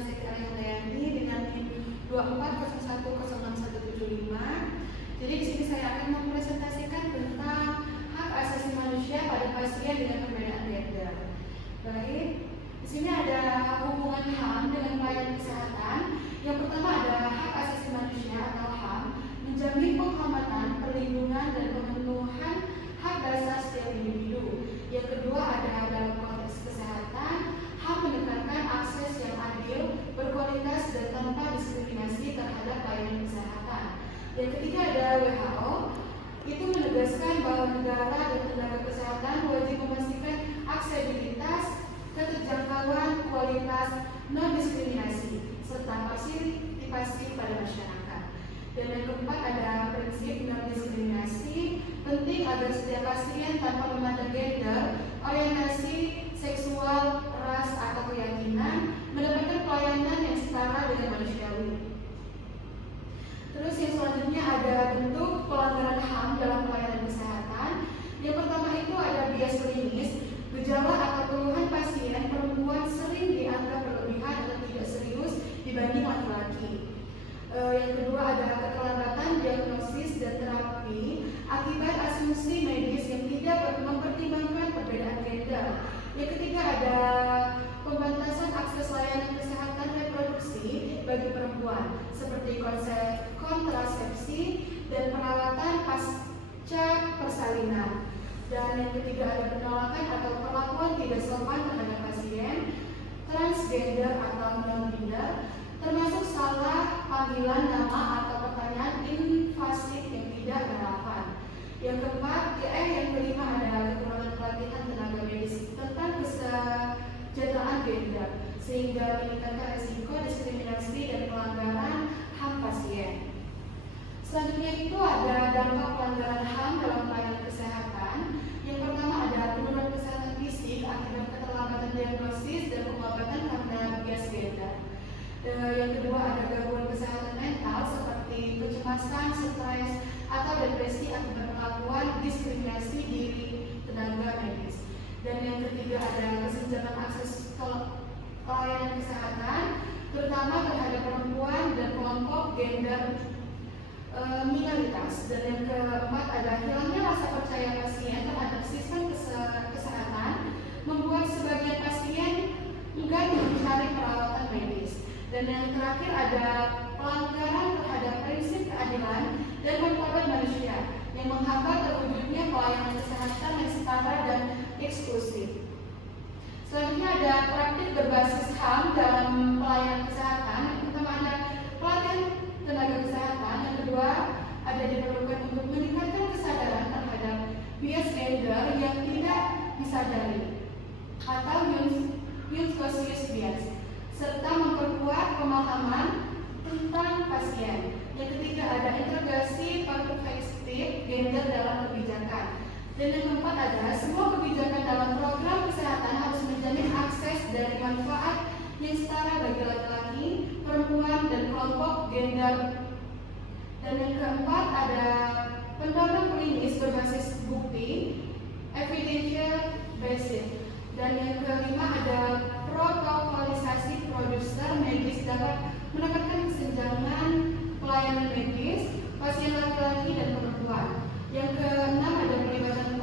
Sekar Handayani dengan NIM 24010675. Jadi di sini saya akan mempresentasikan tentang hak asasi manusia pada pasien dengan perbedaan gender. Baik, di sini ada hubungan HAM dengan pelayanan kesehatan. Yang pertama ada hak asasi manusia atau HAM, menjamin penghormatan, perlindungan dan pemenuhan hak dasar setiap individu. Yang kedua ada dalam konteks kesehatan, HAM menekankan akses yang adil, berkualitas dan tanpa diskriminasi terhadap pelayanan kesehatan. Yang ketiga ada WHO, itu menegaskan bahwa negara dan tenaga kesehatan wajib memastikan aksesibilitas, keterjangkauan, kualitas, non-diskriminasi, serta partisipasi pada masyarakat. Dan yang keempat ada prinsip non-diskriminasi, penting agar setiap pasien tanpa memandang gender, orientasi seksual, ras, atau keyakinan mendapatkan pelayanan yang setara dengan manusiawi. Terus yang selanjutnya ada bentuk pelanggaran HAM dalam pelayanan kesehatan. Yang pertama itu ada bias klinis, gejala atau keluhan pasien perempuan sering dianggap berlebihan atau tidak serius dibanding laki-laki. Yang kedua ada keterlambatan diagnosis dan terapi akibat asumsi medis yang tidak mempertimbangkan perbedaan gender. Yang ketiga ada pembatasan akses layanan kesehatan reproduksi bagi perempuan seperti konsep kontrasepsi dan perawatan pasca persalinan. Dan yang ketiga ada penolakan atau perlakuan tidak sopan terhadap pasien transgender atau non-biner, termasuk salah panggilan nama atau pertanyaan invasif yang tidak relevan. Yang kelima ada kekurangan pelatihan tenaga medis tentang kesejahteraan gender sehingga meningkatkan risiko diskriminasi dan pelanggaran HAM pasien. Selanjutnya itu ada dampak pelanggaran HAM dalam pelayanan kesehatan. Yang pertama ada penurunan kesehatan fisik akibat keterlambatan diagnosis dan pengobatan karena bias gender. Yang kedua ada gangguan kesehatan mental seperti kecemasan, stres, atau depresi akibat perlakuan diskriminasi diri tenaga medis. Dan yang ketiga ada kesenjangan akses pelayanan kesehatan, terutama terhadap perempuan dan kelompok gender minoritas. Dan yang keempat ada hilangnya rasa percaya pasien terhadap sistem kesehatan, membuat sebagian pasien enggan mencari perawatan medis. Dan yang terakhir ada pelanggaran terhadap prinsip keadilan dan martabat manusia yang menghambat terwujudnya pelayanan kesehatan yang setara dan eksklusif. Selanjutnya ada praktik berbasis HAM dalam pelayanan kesehatan. Yang pertama ada pelatihan tenaga kesehatan. Yang kedua ada diperlukan untuk meningkatkan kesadaran terhadap bias gender yang tidak disadari atau unconscious bias, serta memperkuat pemahaman tentang pasien. Yang ketiga ada integrasi perspektif gender dalam kebijakan. Dan yang keempat ada semua kebijakan dalam program kesehatan harus menjamin akses dari manfaat yang setara bagi laki-laki, perempuan, dan kelompok gender. Dan yang keempat ada pendorong klinis berbasis bukti, evidential based. Dan yang kelima ada protokolisasi produser medis dapat menekankan kesenjangan pelayanan medis, pasien laki-laki dan perempuan. Yang keenam ada pelibatan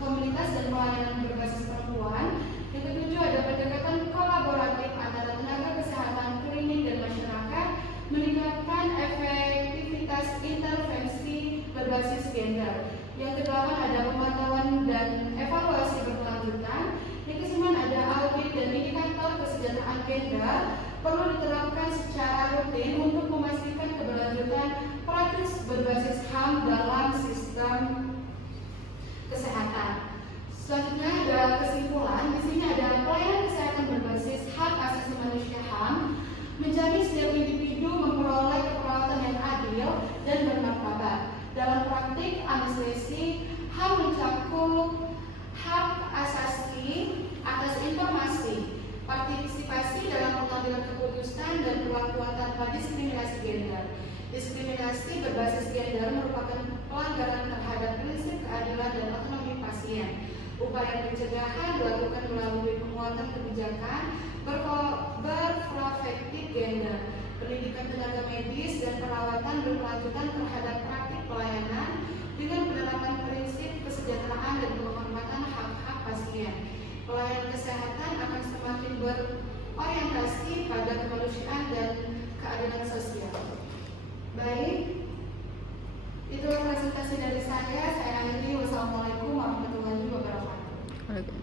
komunitas dan pelayanan berbasis perempuan. Yang ketujuh ada pendekatan kolaboratif antara tenaga kesehatan, klinik dan masyarakat, meningkatkan efektivitas intervensi berbasis gender. Yang kedelapan ada pemantauan dan evaluasi berkelanjutan. Yang kesembilan ada audit dan indikator kesejahteraan gender perlu diterapkan secara rutin untuk memastikan keberlanjutan praktis berbasis HAM dalam sistem kesehatan. Selanjutnya ada kesimpulan. Di sini ada pelayanan kesehatan berbasis hak asasi manusia HAM menjamin setiap individu memperoleh keperawatan yang adil dan bermartabat. Dalam praktik anestesi, HAM mencakup hak asasi atas informasi, partisipasi dalam pengambilan keputusan dan perlakuan tanpa diskriminasi gender. Diskriminasi berbasis gender merupakan pelanggaran terhadap prinsip keadilan dan otonomi pasien. Upaya pencegahan dilakukan melalui penguatan kebijakan berprofesi tenaga medis dan perawatan berkelanjutan terhadap praktik pelayanan dengan penerapan prinsip kesejahteraan dan penghormatan hak-hak pasien. Pelayanan kesehatan akan semakin berorientasi pada kemanusiaan dan keadilan sosial. Baik, itulah presentasi dari saya. Saya akhiri. Wassalamualaikum warahmatullahi wabarakatuh.